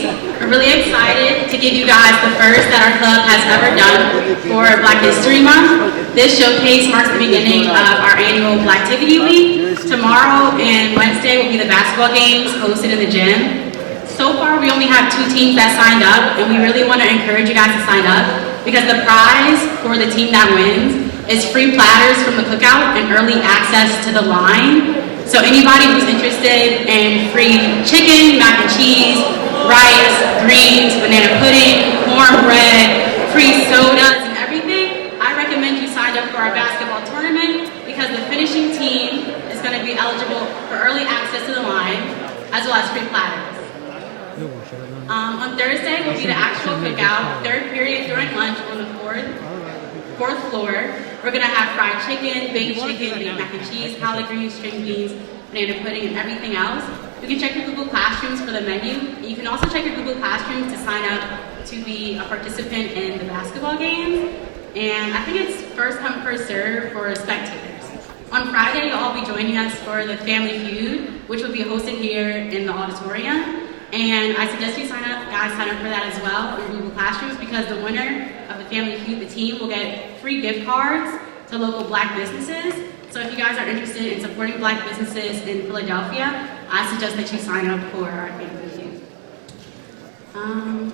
Showcase. We're really excited to give you guys the first that our club has ever done for Black History Month. This showcase marks the beginning of our annual Blacktivity Week. Tomorrow and Wednesday will be the basketball games hosted in the gym. So far, we only have 2 teams that signed up, and we really want to encourage you guys to sign up because the prize for the team that wins is free platters from the cookout and early access to the line. So anybody who's interested in free chicken, mac and cheese, rice, greens, banana pudding, cornbread, free sodas, and everything, I recommend you sign up for our basketball tournament because the finishing team is going to be eligible for early access to the line, as well as free platters. On Thursday will be the actual cookout, 3rd period during lunch on the 4th floor. We're going to have fried chicken, baked mac and cheese, collard greens, string beans, banana pudding, and everything else. You can check your Google Classrooms for the menu. You can also check your Google Classrooms to sign up to be a participant in the basketball games. And I think it's first come, first serve for spectators. On Friday, you'll all be joining us for the Family Feud, which will be hosted here in the auditorium. And I suggest you sign up for that as well in Google Classrooms because the winner of the Family Feud, the team, will get free gift cards to local Black businesses. So if you guys are interested in supporting Black businesses in Philadelphia, I suggest that you sign up for our Family Feud.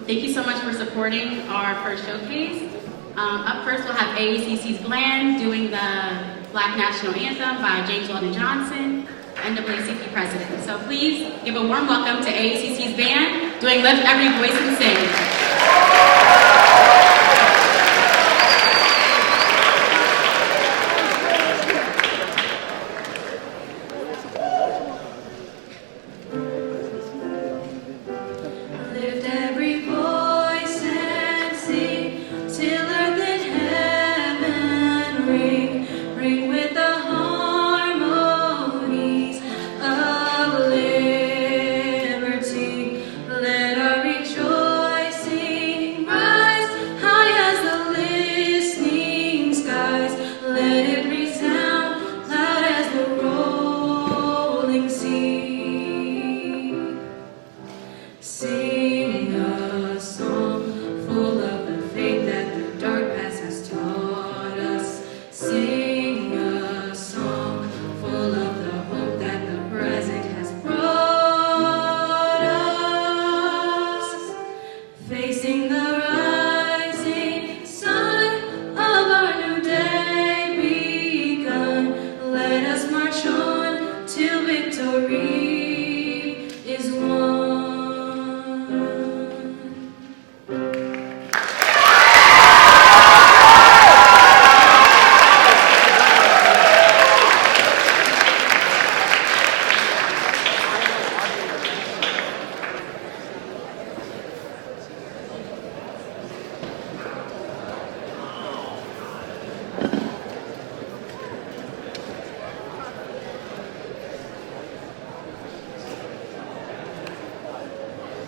Thank you so much for supporting our first showcase. Up first, we'll have AACC's Bland doing the Black National Anthem by James Weldon Johnson, NAACP president. So please give a warm welcome to AACC's band doing Lift Every Voice and Sing.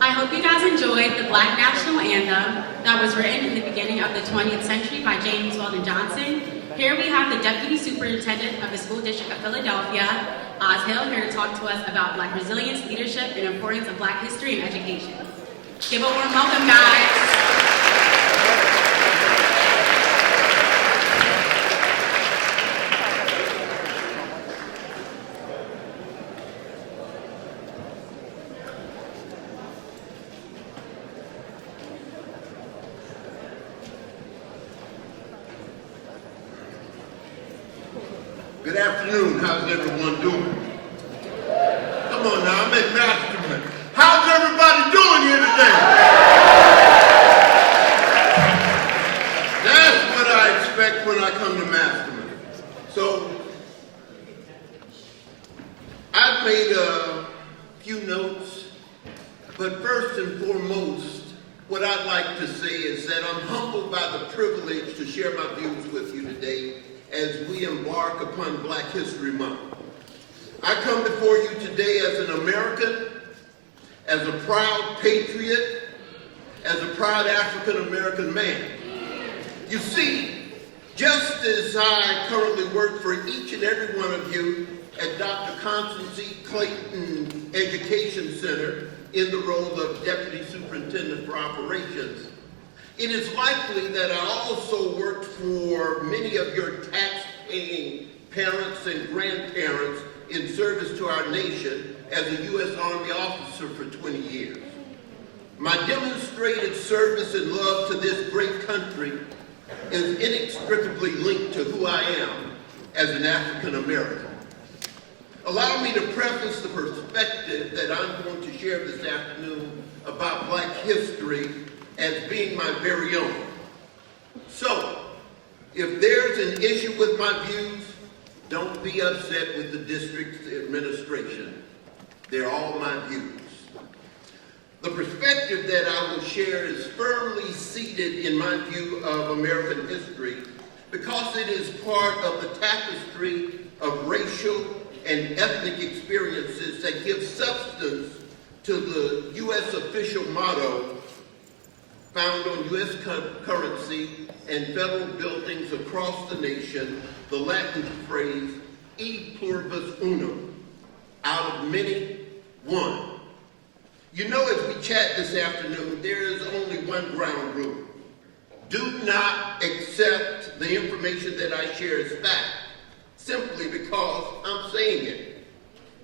I hope you guys enjoyed the Black National Anthem that was written in the beginning of the 20th century by James Weldon Johnson. Here we have the Deputy Superintendent of the School District of Philadelphia, Oz Hill, here to talk to us about Black resilience, leadership, and importance of Black history and education. Give a warm welcome, guys. Good afternoon. How's everyone doing? Come on now, I'm at Masterman. How's everybody doing here today? That's what I expect when I come to Masterman. So, I've made a few notes, but first and foremost, what I'd like to say is that I'm humbled by the privilege to share my views with you today as we embark upon Black History Month. I come before you today as an American, as a proud patriot, as a proud African-American man. You see, just as I currently work for each and every one of you at Dr. Constance E. Clayton Education Center in the role of Deputy Superintendent for Operations. It is likely that I also worked for many of your tax-paying parents and grandparents in service to our nation as a U.S. Army officer for 20 years. My demonstrated service and love to this great country is inextricably linked to who I am as an African American. Allow me to preface the perspective that I'm going to share this afternoon about Black history as being my very own. So, if there's an issue with my views, don't be upset with the district's administration. They're all my views. The perspective that I will share is firmly seated in my view of American history because it is part of the tapestry of racial and ethnic experiences that give substance to the U.S. official motto found on U.S. currency and federal buildings across the nation, the Latin phrase, e pluribus unum, out of many, one. You know, as we chat this afternoon, there is only one ground rule. Do not accept the information that I share as fact, simply because I'm saying it.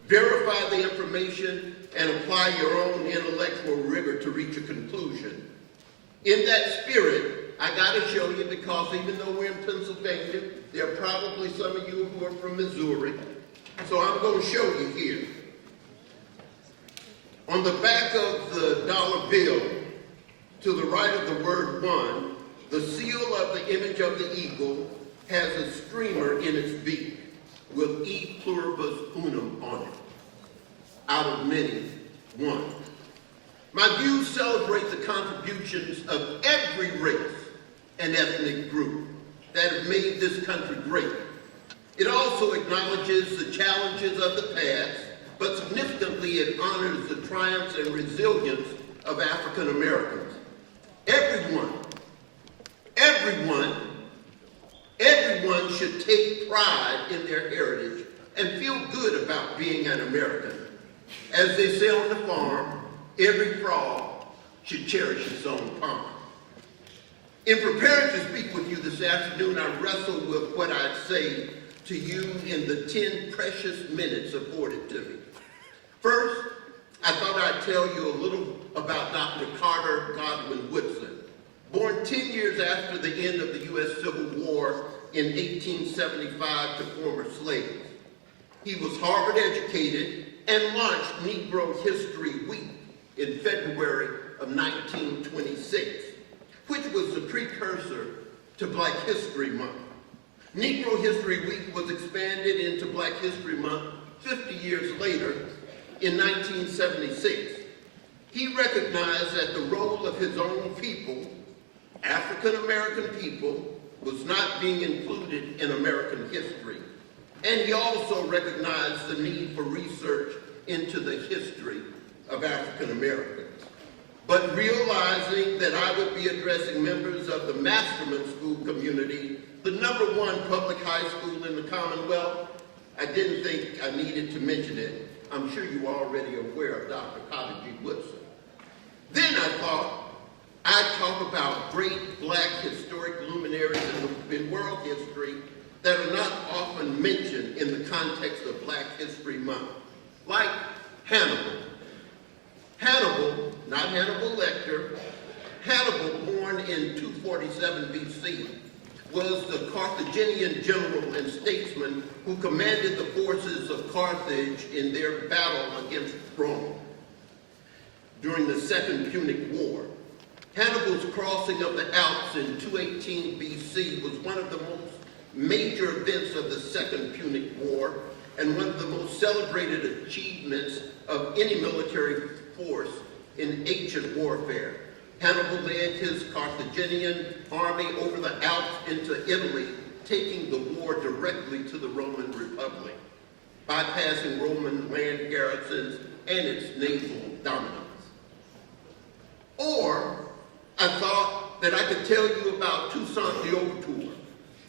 Verify the information and apply your own intellectual rigor to reach a conclusion. In that spirit, I gotta show you, because even though we're in Pennsylvania, there are probably some of you who are from Missouri, so I'm gonna show you here. On the back of the dollar bill, to the right of the word one, the seal of the image of the eagle has a streamer in its beak with e pluribus unum on it. Out of many, one. My views celebrate the contributions of every race and ethnic group that have made this country great. It also acknowledges the challenges of the past, but significantly it honors the triumphs and resilience of African Americans. Everyone should take pride in their heritage and feel good about being an American. As they say on the farm, every frog should cherish its own pond. In preparing to speak with you this afternoon, I wrestled with what I'd say to you in the 10 precious minutes afforded to me. First, I thought I'd tell you a little about Dr. Carter Godwin Woodson, born 10 years after the end of the U.S. Civil War in 1875 to former slaves. He was Harvard educated and launched Negro History Week in February of 1926, which was the precursor to Black History Month. Negro History Week was expanded into Black History Month 50 years later in 1976. He recognized that the role of his own people, African American people, was not being included in American history. And he also recognized the need for research into the history of African Americans. But realizing that I would be addressing members of the Masterman School community, the #1 public high school in the Commonwealth, I didn't think I needed to mention it. I'm sure you're already aware of Dr. Carter G. Woodson. Then I thought I'd talk about great Black historic luminaries in world history that are not often mentioned in the context of Black History Month, like Hannibal. Hannibal, not Hannibal Lecter, Hannibal, born in 247 BC, was the Carthaginian general and statesman who commanded the forces of Carthage in their battle against Rome during the Second Punic War. Hannibal's crossing of the Alps in 218 BC was one of the most major events of the Second Punic War and one of the most celebrated achievements of any military force in ancient warfare. Hannibal led his Carthaginian army over the Alps into Italy, taking the war directly to the Roman Republic, bypassing Roman land garrisons and its naval dominance. Or I thought that I could tell you about Toussaint Louverture,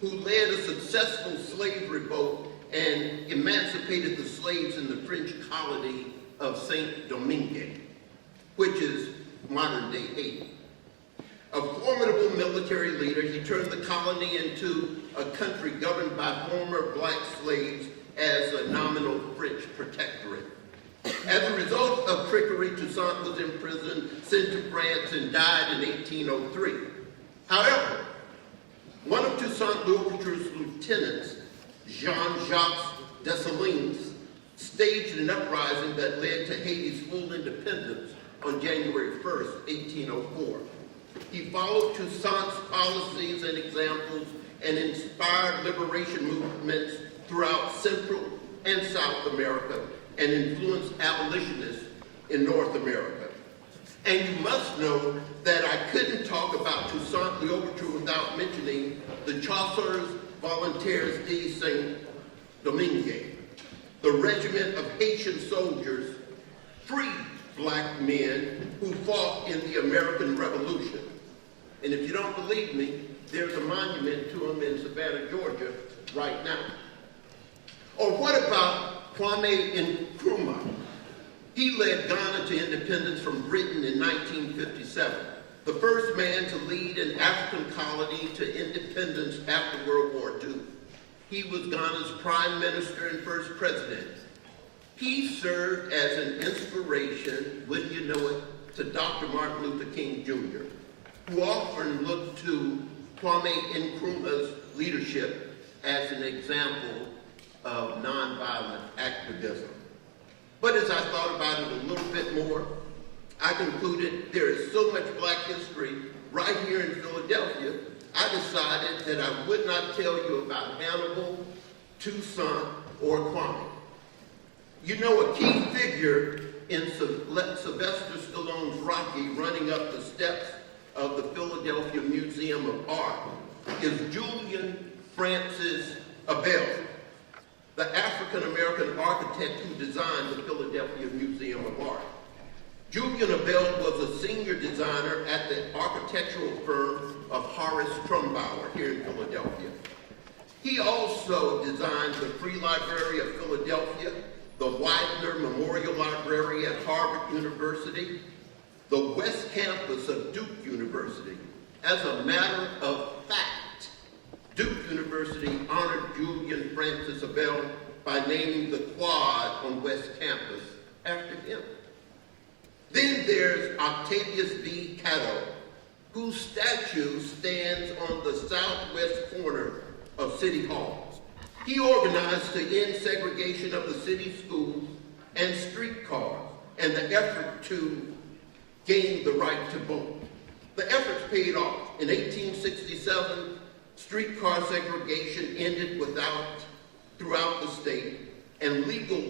who led a successful slave revolt and emancipated the slaves in the French colony of Saint-Domingue, which is modern-day Haiti. A formidable military leader, he turned the colony into a country governed by former black slaves as a nominal French protectorate. As a result of trickery, Toussaint was imprisoned, sent to France, and died in 1803. However, one of Toussaint Louverture's lieutenants, Jean-Jacques Dessalines, staged an uprising that led to Haiti's full independence on January 1st, 1804. He followed Toussaint's policies and examples and inspired liberation movements throughout Central and South America and influenced abolitionists in North America. And you must know that I couldn't talk about Toussaint Louverture without mentioning the Chasseurs Volontaires de Saint-Domingue, the regiment of Haitian soldiers, free black men who fought in the American Revolution. And if you don't believe me, there's a monument to them in Savannah, Georgia, right now. Or what about Kwame Nkrumah? He led Ghana to independence from Britain in 1957, the first man to lead an African colony to independence after World War II. He was Ghana's prime minister and first president. He served as an inspiration, wouldn't you know it, to Dr. Martin Luther King Jr., who often looked to Kwame Nkrumah's leadership as an example of nonviolent activism. But as I thought about it a little bit more, I concluded there is so much black history right here in Philadelphia, I decided that I would not tell you about Hannibal, Toussaint, or Kwame. You know, a key figure in Sylvester Stallone's Rocky running up the steps of the Philadelphia Museum of Art is Julian Francis Abel, the African-American architect who designed the Philadelphia Museum of Art. Julian Abel was a senior designer at the architectural firm of Horace Trumbauer here in Philadelphia. He also designed the Free Library of Philadelphia, the Widener Memorial Library at Harvard University, the West Campus of Duke University. As a matter of fact, Duke University honored Julian Francis Abel by naming the quad on West Campus after him. Then there's Octavius B. Catto, whose statue stands on the southwest corner of City Hall. He organized to end segregation of the city schools and streetcars and the effort to gain the right to vote. The efforts paid off. In 1867, streetcar segregation ended throughout the state, and legal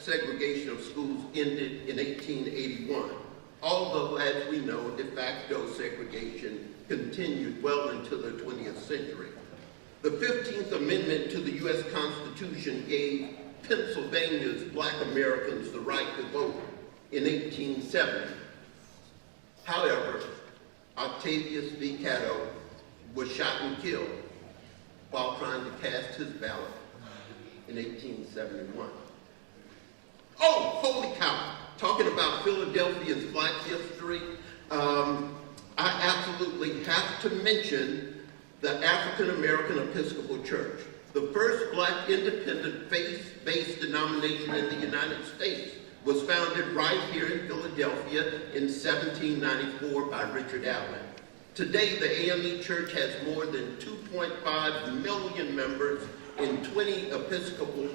segregation of schools ended in 1881. Although, as we know, de facto segregation continued well into the 20th century. The 15th Amendment to the U.S. Constitution gave Pennsylvania's black Americans the right to vote in 1870. However, Octavius B. Catto was shot and killed while trying to cast his ballot in 1871. Oh, holy cow! Talking about Philadelphia's black history, I absolutely have to mention the African American Episcopal Church, the first black independent faith-based denomination in the United States, was founded right here in Philadelphia in 1794 by Richard Allen. Today, the AME Church has more than 2.5 million members in 20 Episcopal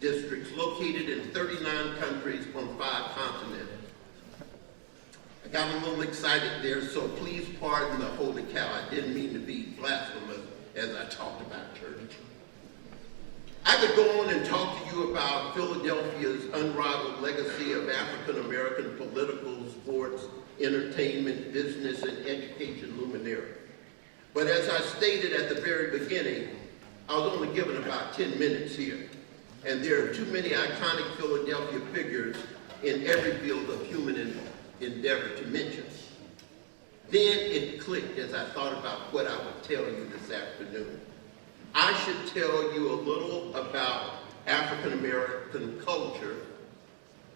districts located in 39 countries on 5 continents. I got a little excited there, so please pardon the holy cow. I didn't mean to be blasphemous as I talked about church. I could go on and talk to you about Philadelphia's unrivaled legacy of African American political, sports, entertainment, business, and education luminaries. But as I stated at the very beginning, I was only given about 10 minutes here. And there are too many iconic Philadelphia figures in every field of human endeavor to mention. Then it clicked as I thought about what I would tell you this afternoon. I should tell you a little about African American culture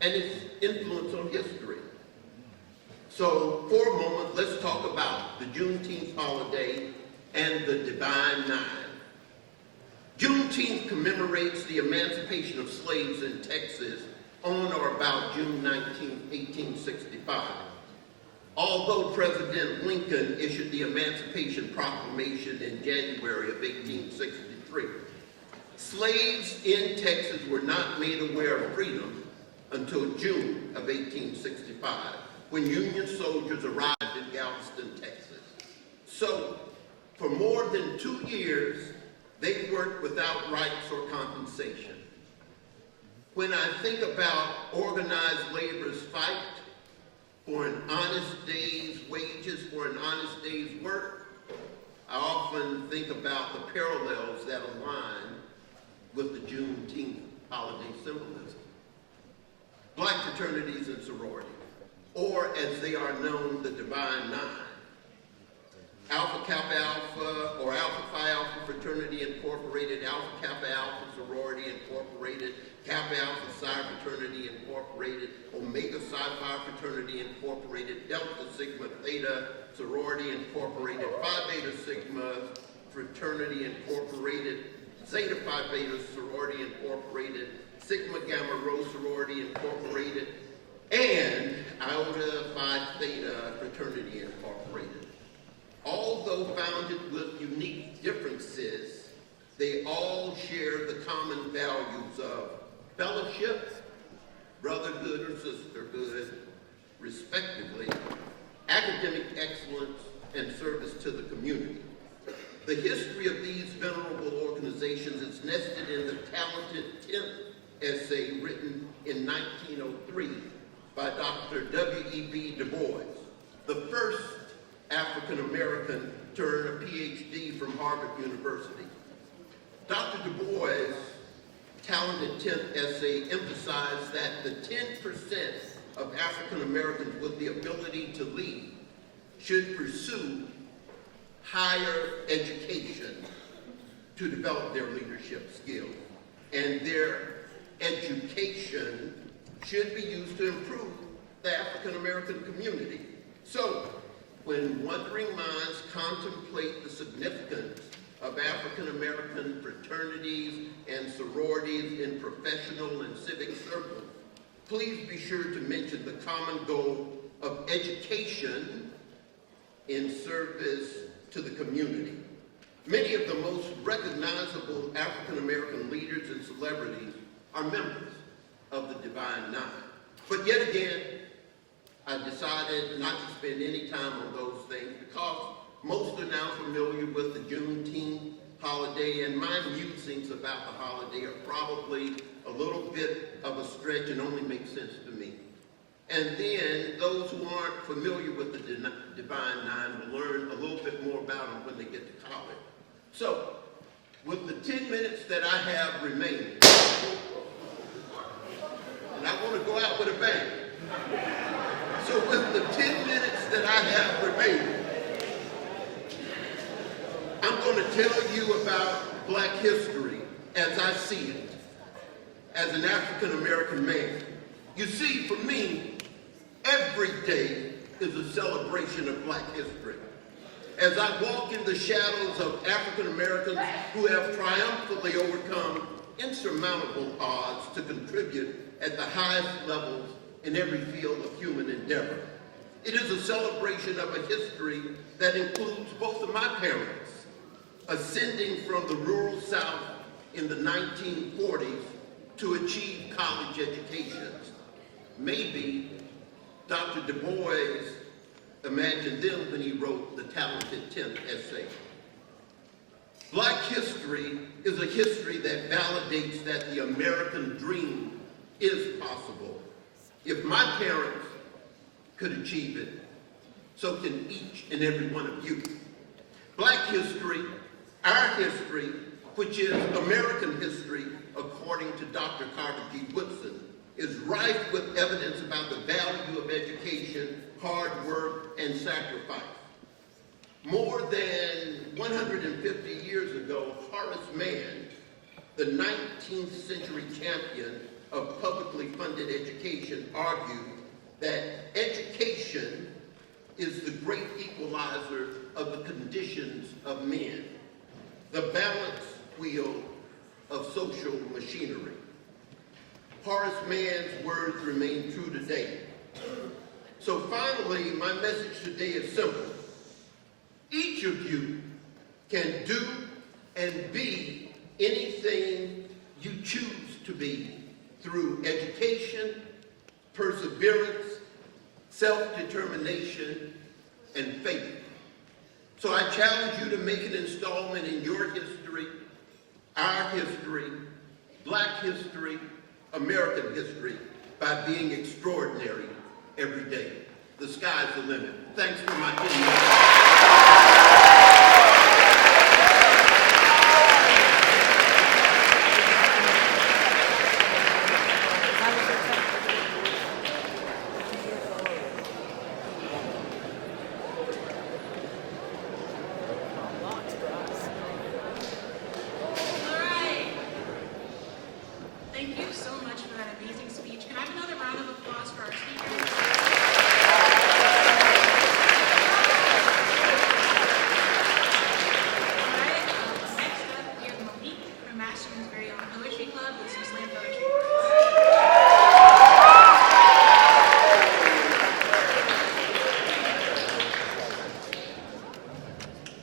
and its influence on history. So for a moment, let's talk about the Juneteenth holiday and the Divine Nine. Juneteenth commemorates the emancipation of slaves in Texas on or about June 19, 1865. Although President Lincoln issued the Emancipation Proclamation in January of 1863, slaves in Texas were not made aware of freedom until June of 1865, when Union soldiers arrived in Galveston, Texas. So, for more than 2 years, they worked without rights or compensation. When I think about organized labor's fight for an honest day's wages, for an honest day's work, I often think about the parallels that align with the Juneteenth holiday symbolism. Black fraternities and sororities, or as they are known, the Divine Nine. Alpha Kappa Alpha or Alpha Phi Alpha Fraternity Incorporated, Alpha Kappa Alpha Sorority Incorporated, Kappa Alpha Psi Fraternity Incorporated, Omega Psi Phi Fraternity Incorporated, Delta Sigma Theta Sorority Incorporated, Phi Beta Sigma Fraternity Incorporated, Zeta Phi Beta Sorority Incorporated, Sigma Gamma Rho Sorority Incorporated, and Iota Phi Theta Fraternity Incorporated. Although founded with unique differences, they all share the common values of fellowship, brotherhood or sisterhood, respectively, academic excellence, and service to the community. The history of these venerable organizations is nested in the talented 10th essay written in 1903 by Dr. W.E.B. Du Bois, the first African American to earn a PhD from Harvard University. Dr. Du Bois' talented 10th essay emphasized that the 10% of African Americans with the ability to lead should pursue higher education to develop their leadership skills. And their education should be used to improve the African American community. So, when wondering minds contemplate the significance of African American fraternities and sororities in professional and civic circles, please be sure to mention the common goal of education in service to the community. Many of the most recognizable African American leaders and celebrities are members of the Divine Nine. But yet again, I decided not to spend any time on those things because most are now familiar with the Juneteenth holiday, and my musings about the holiday are probably a little bit of a stretch and only make sense to me. And then those who aren't familiar with the Divine Nine will learn a little bit more about them when they get to college. So, with the 10 minutes that I have remaining, and I want to go out with a bang. So with the 10 minutes that I have remaining, I'm going to tell you about Black history as I see it, as an African American man. You see, for me, every day is a celebration of Black history. As I walk in the shadows of African Americans who have triumphantly overcome insurmountable odds to contribute at the highest levels in every field of human endeavor. It is a celebration of a history that includes both of my parents ascending from the rural South in the 1940s to achieve college educations. Maybe Dr. Du Bois imagined them when he wrote the talented 10th essay. Black history is a history that validates that the American dream is possible. If my parents could achieve it, so can each and every one of you. Black history, our history, which is American history, according to Dr. Carter G. Woodson, is rife with evidence about the value of education, hard work, and sacrifice. More than 150 years ago, Horace Mann the 19th century champion of publicly funded education, argued that education is the great equalizer of the conditions of men, the balance wheel of social machinery. Horace Mann's words remain true today. So finally, my message today is simple. Each of you can do and be anything you choose to be through education, perseverance, self-determination, and faith. So I challenge you to make an installment in your history, our history, Black history, American history, by being extraordinary every day. The sky's the limit. Thanks for my attention.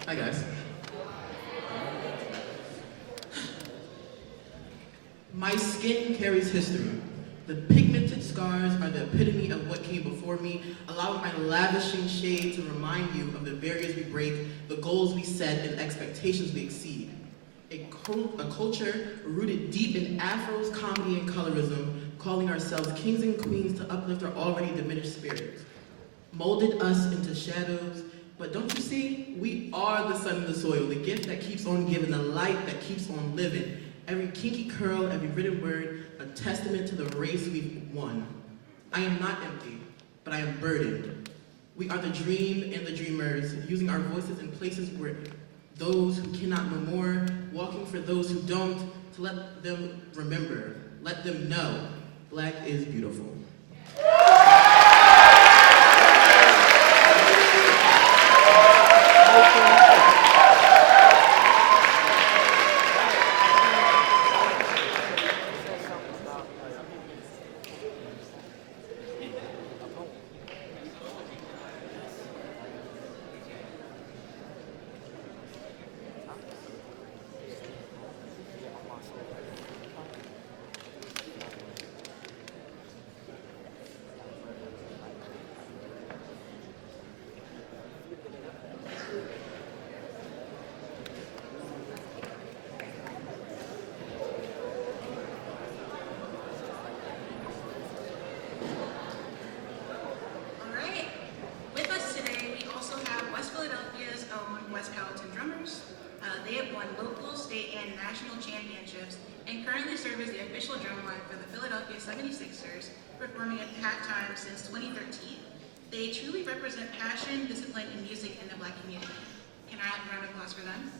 Hi guys. My skin carries history. The pigmented scars are the epitome of what came before me, allowing my lavishing shade to remind you of the barriers we break, the goals we set, and expectations we exceed. A culture rooted deep in afros, comedy, and colorism, calling ourselves kings and queens to uplift our already diminished spirits. Molded us into shadows, but don't you see? We are the sun and the soil, the gift that keeps on giving, the light that keeps on living. Every kinky curl, every written word, a testament to the race we've won. I am not empty, but I am burdened. We are the dream and the dreamers, using our voices in places where those who cannot no more, walking for those who don't, to let them remember, let them know, Black is beautiful. They have won local, state, and national championships and currently serve as the official drumline for the Philadelphia 76ers, performing at halftime since 2013. They truly represent passion, discipline, and music in the Black community. Can I have a round of applause for them?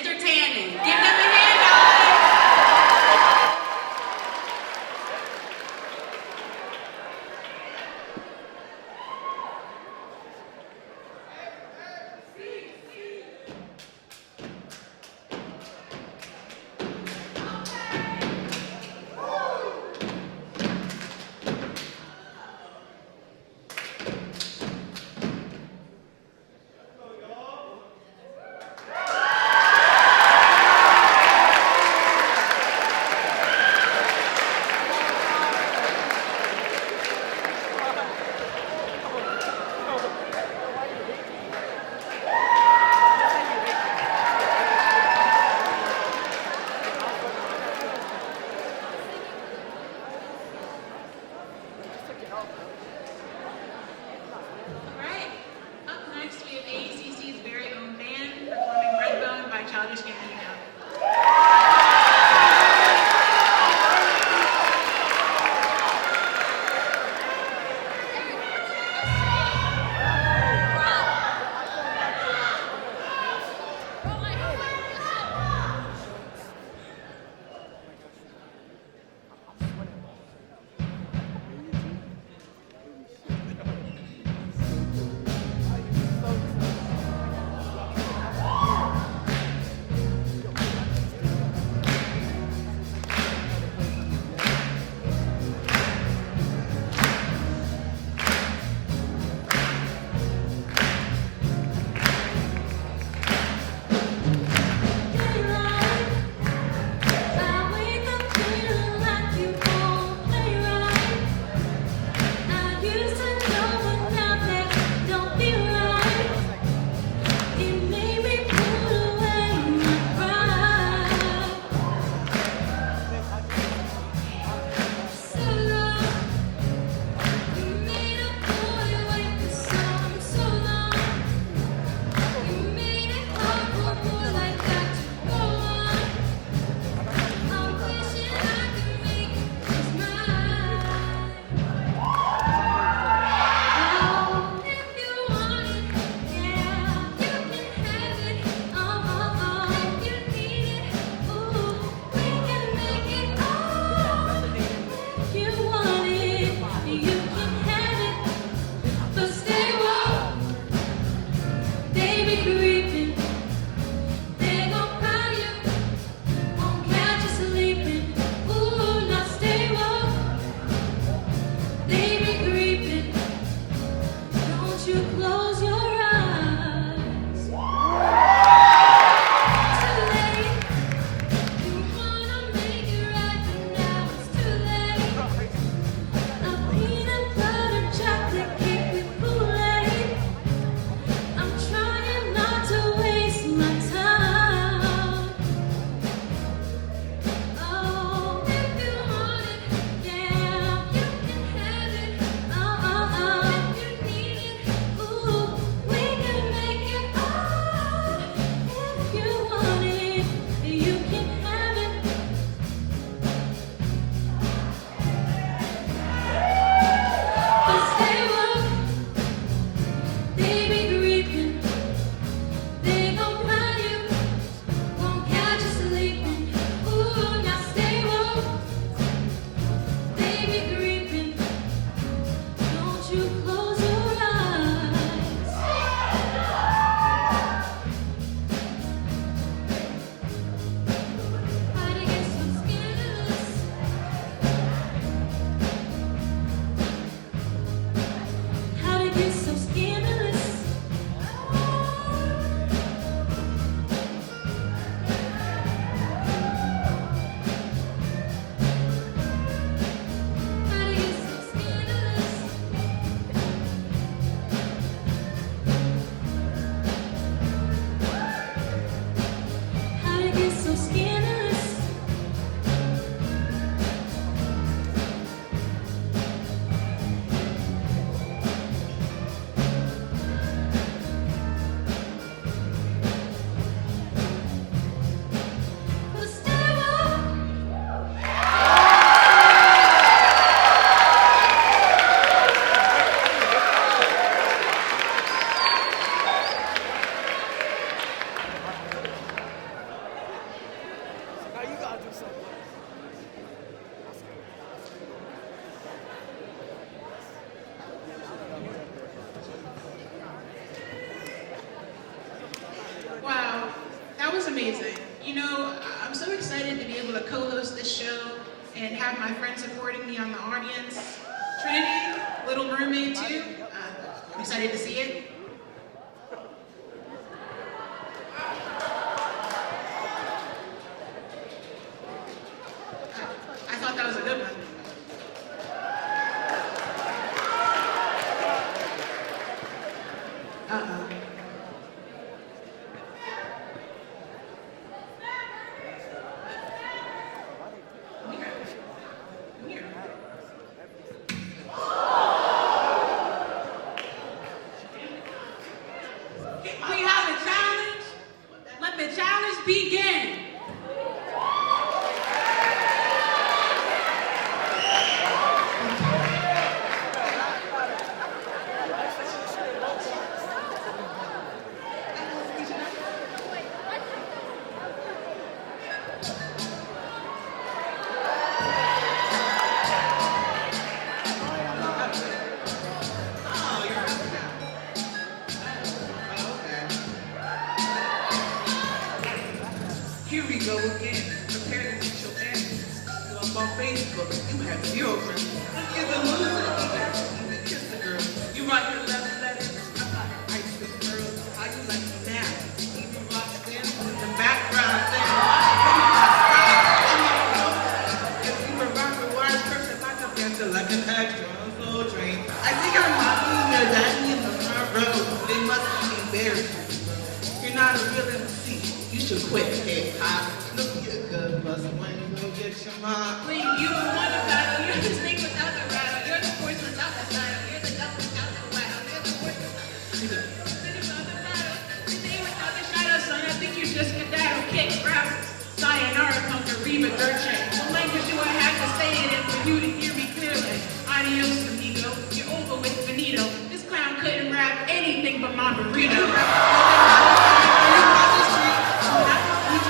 Mr. Tannen. Give them a hand, guys. All right. Up next, we have AACC's very own band performing Redbone by Childish Gambino. Wow, that was amazing. You know, I'm so excited to be able to co-host this show and have my friends supporting me on the audience. Trinity, Little Mermaid too. I'm excited to see it. I thought that was a good one. Uh-oh. We have a challenge. Let the challenge begin. Here we go again. Prepare to meet your end. You up on Facebook, you have 0 friends. You're the loser, even kiss the girl. You write your love letters. I got ice with girls. How you like me now? Even rock dance in the background saying, if you were rock with wise person, I could dance like an extra on slow train. I think I'm mocking your daddy in the front row. They must be embarrassed. You're not a real MC. You should quit hip hop. Look at your good bus when you go get your mom. Wait, you don't want to battle. You're the snake without the rattle. You're the horse without the saddle. You're the duck without the waddle. You're the horse without the battle. The day without the shadow, son. I think you just get that. Kick, grab, sayonara, punk, or Reba dirt check. The language you would have to say it in for you to hear me clearly. Adios, amigo. You're over with finito. This clown couldn't rap anything but my burrito.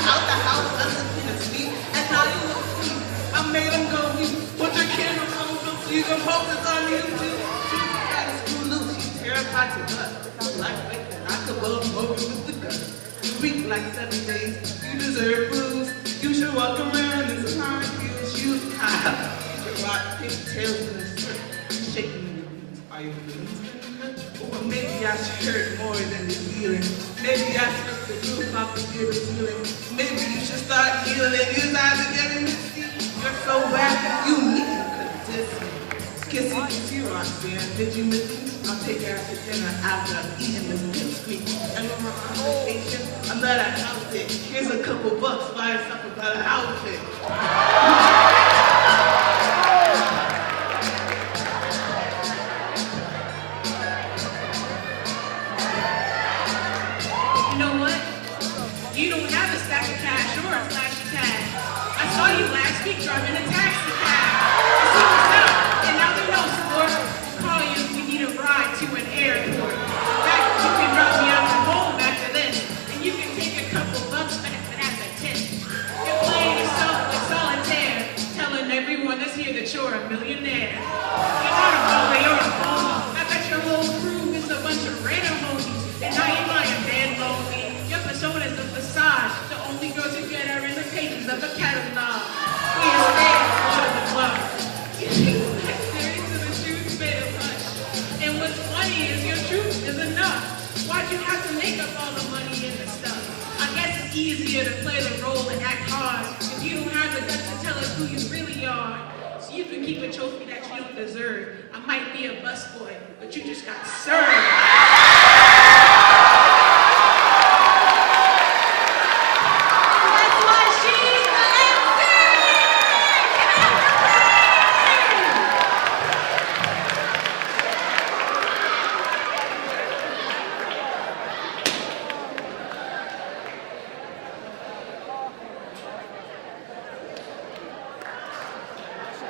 Out the house doesn't fit me, and now you look sweet. I made him go mute. Put your camera on, so you can post this on YouTube. She's got a screw loose, she's terrified to butt. Like bacon, I could blow him over with the gun. You weak like 7 days, you deserve blues. You should walk around in some high heel shoes. You should rock pigtails in the skirt. You shaking in your boots. Are you feeling or maybe I should hurt more than the feeling. Maybe I should the roof off the ceiling. Maybe you should start healing. Your eyes are getting misty. You're so bad, you need to diss me. Kissy, kissy, Roxanne. Did you miss me? I'll take her out to dinner after I've eaten this biscuit. And when we're on vacation, I'm not a house it. Here's a couple bucks, buy yourself a better outfit. You know what? You don't have a stack of cash or a flash of cash. I saw you last week driving a taxi cab. I see what's up, and now they know, sport. Call you if we need a ride to an airport. In fact, you can drop me off at home after this, and you can take a couple bucks back, but as a tip. You're playing yourself with solitaire, telling everyone that's here that you're a millionaire. You're not a baller, you're a phony. I bet your whole crew is a bunch of random homies, and now you're lying dead lonely. Your persona is a facade, the only girls you get are in the pages of a catalog. We are staying out of the club. You take back serious to the shoes made of hush. And what's funny is your truth is enough. Why'd you have to make up all the money and the stuff? I guess it's easier to play the role and act hard if you don't have the guts to tell us who you really are. So you can keep a trophy that you don't deserve. I might be a busboy, but you just got served.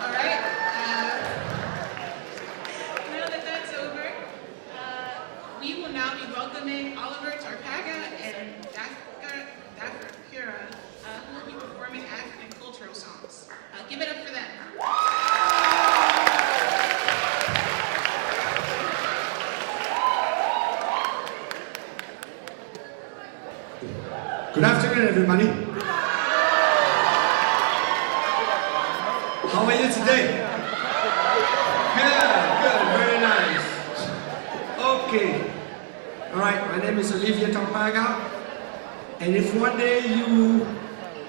All right. Now that that's over, we will now be welcoming Oliver Tarpaga and Dafra Pura, who will be performing African cultural afternoon, everybody. How are you today? Good, very nice. Okay. All right, my name is Olivia Tampaga. And if one day you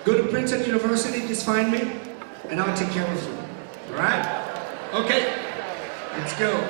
go to Princeton University, just find me, and I'll take care of you. All right? Okay, let's go.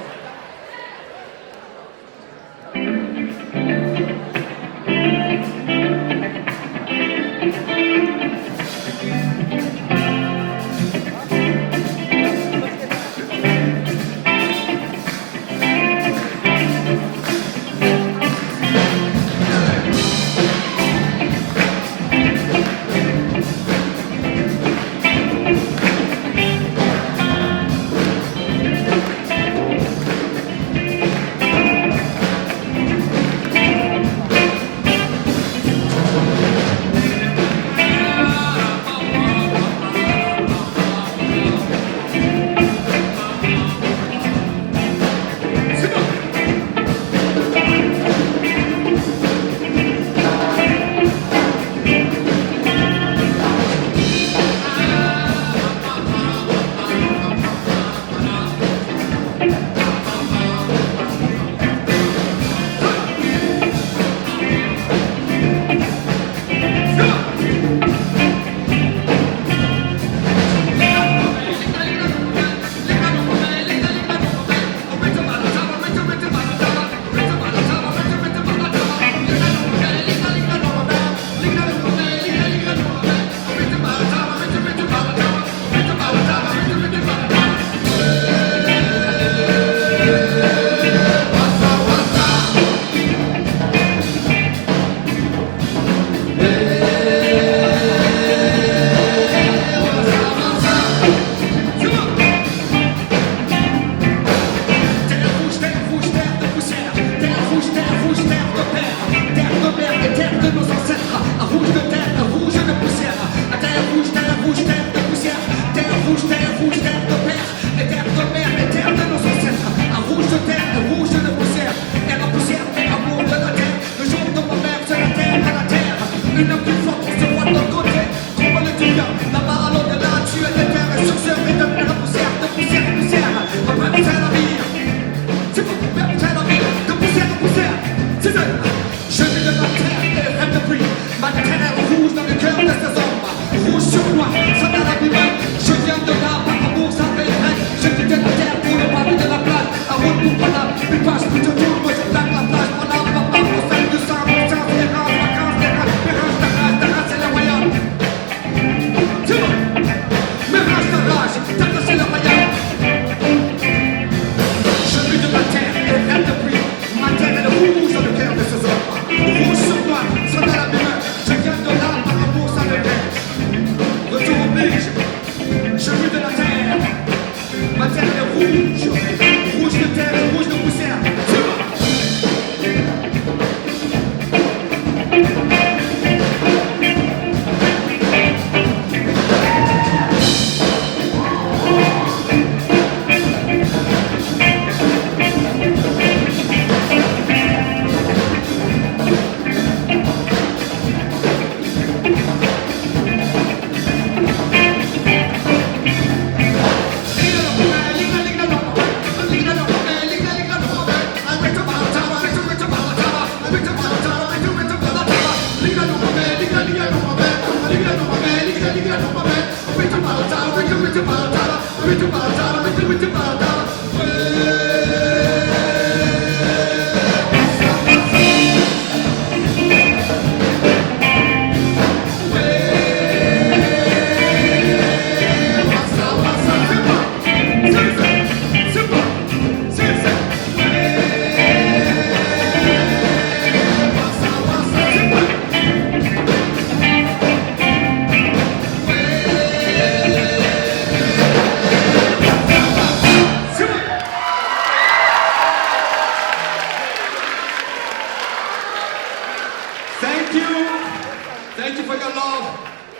Thank you for your love.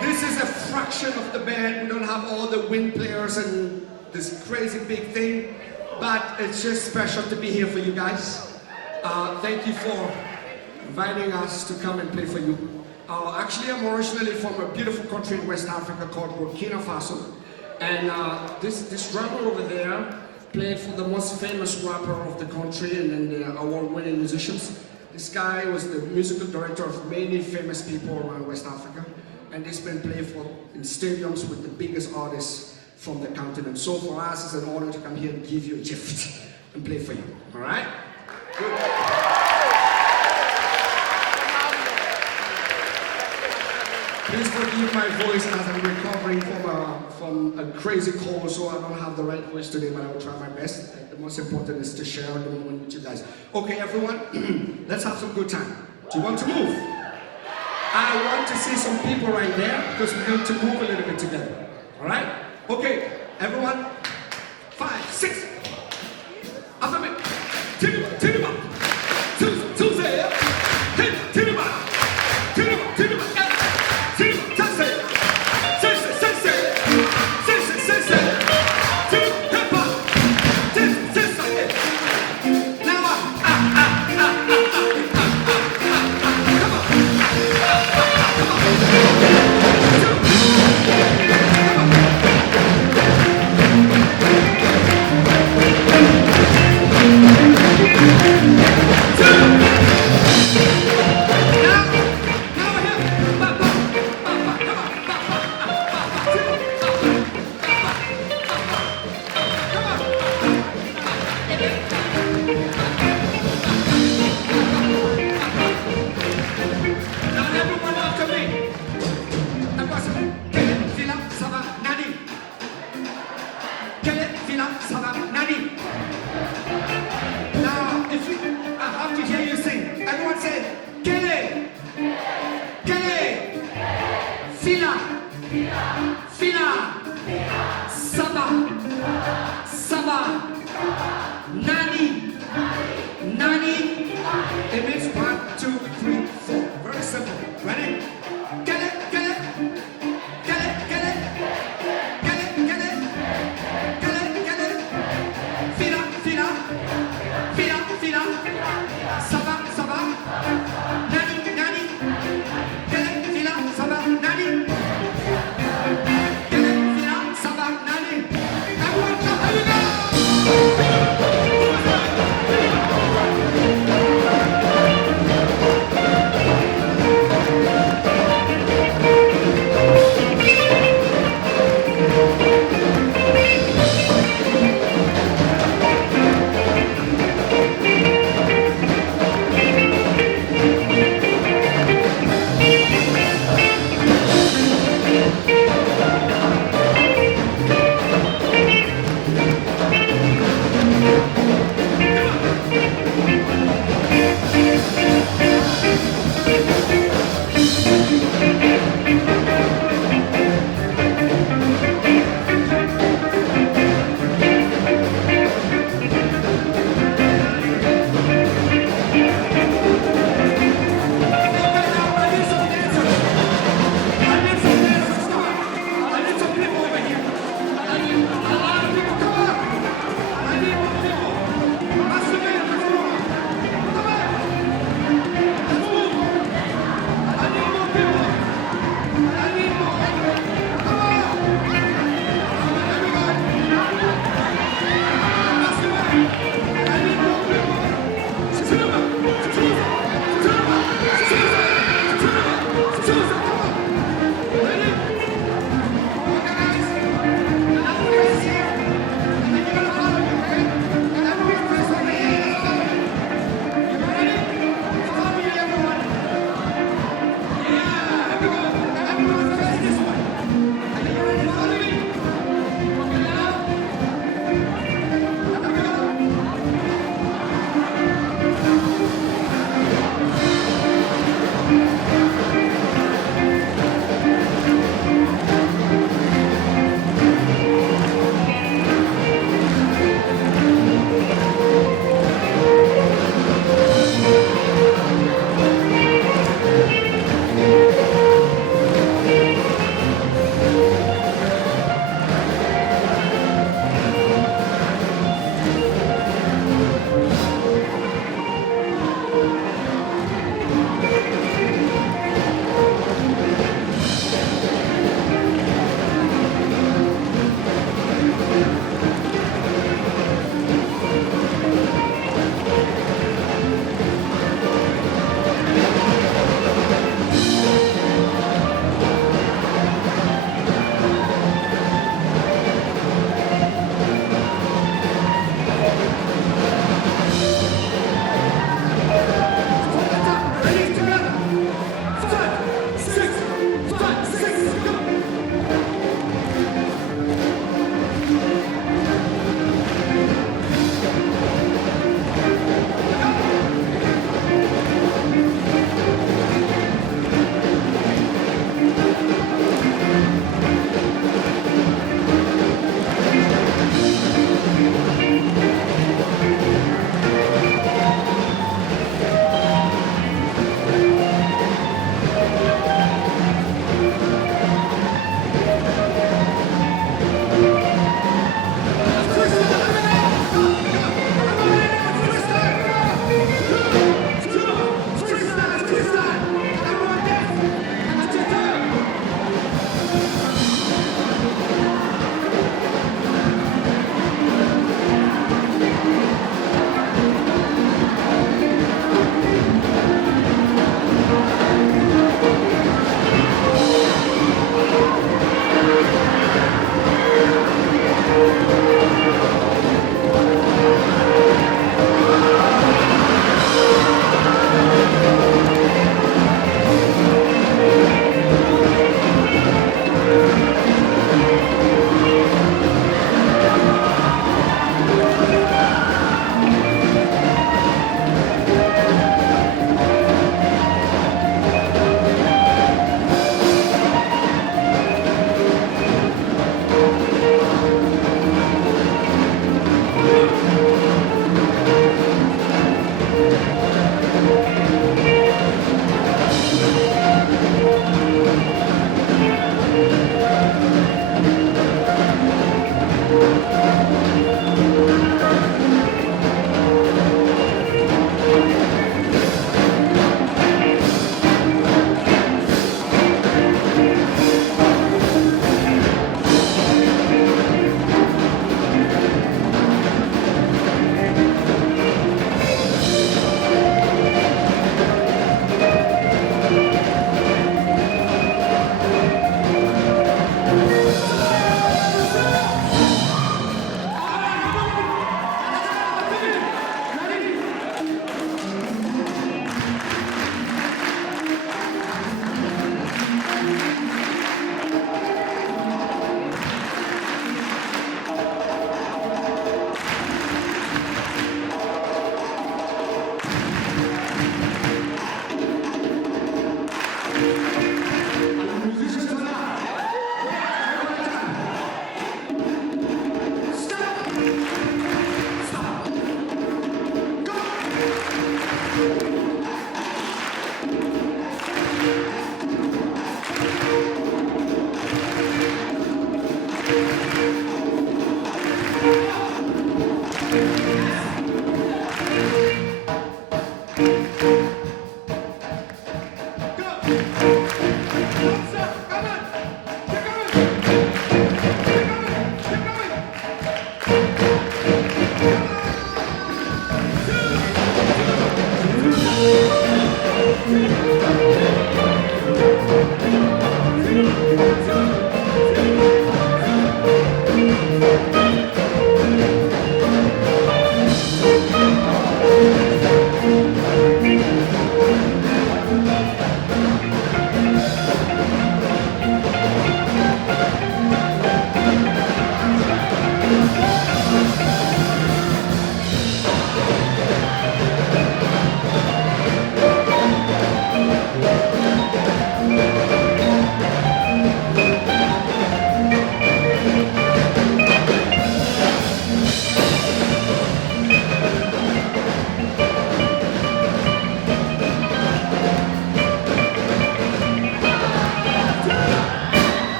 This is a fraction of the band. We don't have all the wind players and this crazy big thing, but it's just special to be here for you guys. Thank you for inviting us to come and play for you. Actually, I'm originally from a beautiful country in West Africa called Burkina Faso. And this drummer over there played for the most famous rapper of the country and then the award-winning musicians. This guy was the musical director of many famous people around West Africa. And he's been playing in stadiums with the biggest artists from the continent. So for us, it's an honor to come here and give you a gift and play for you. All right? Good. Please forgive my voice as I'm recovering from a crazy cold, so I don't have the right voice today, but I will try my best. The most important is to share the moment with you guys. Okay, everyone, let's have some good time. Do you want to move? I want to see some people right there because we're going to move a little bit together. All right? Okay, everyone. 5, 6. After me. To the back. To the hit to the back. To the back. To the back. Now, if you, I have to hear you sing. Everyone say, Kele, Kele, Fila, Fila, Saba, Saba, Nani, Nani. It means 1, 2, 3, 4. Very simple. Ready?